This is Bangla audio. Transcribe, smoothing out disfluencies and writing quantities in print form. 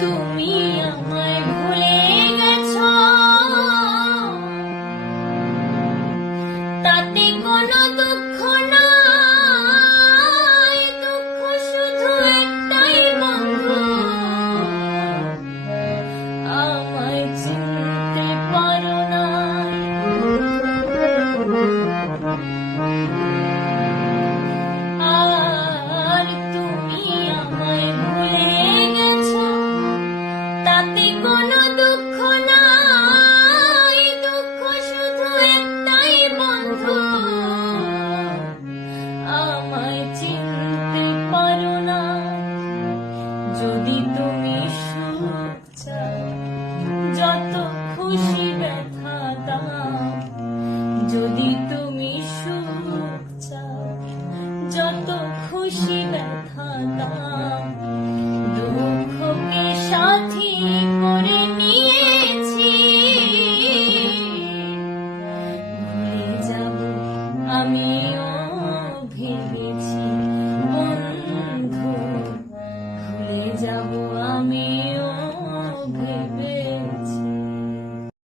তুমি আমায় ভুলে গেছো, তাতে কোনো দুঃখ নাই, দুঃখ শুধু একটাই বন্ধু, আমায় চিনতে পারো না। আর তুমি আমায় ভুলে গেছো, তাতে কোনো দুঃখ নাই, দুঃখ শুধু একটাই বন্ধু, আমায় চিনতে পারো না। যদি তুমি সুখ চাও, যত খুশি ব্যথা দাও, যদি তুমি সুখ চাও, যত খুশি ব্যথা দাও, দুঃখকে সাথী করে নিয়েছি, ভুলে যাব আমিও ভেবেছি বন্ধু, ভুলে যাব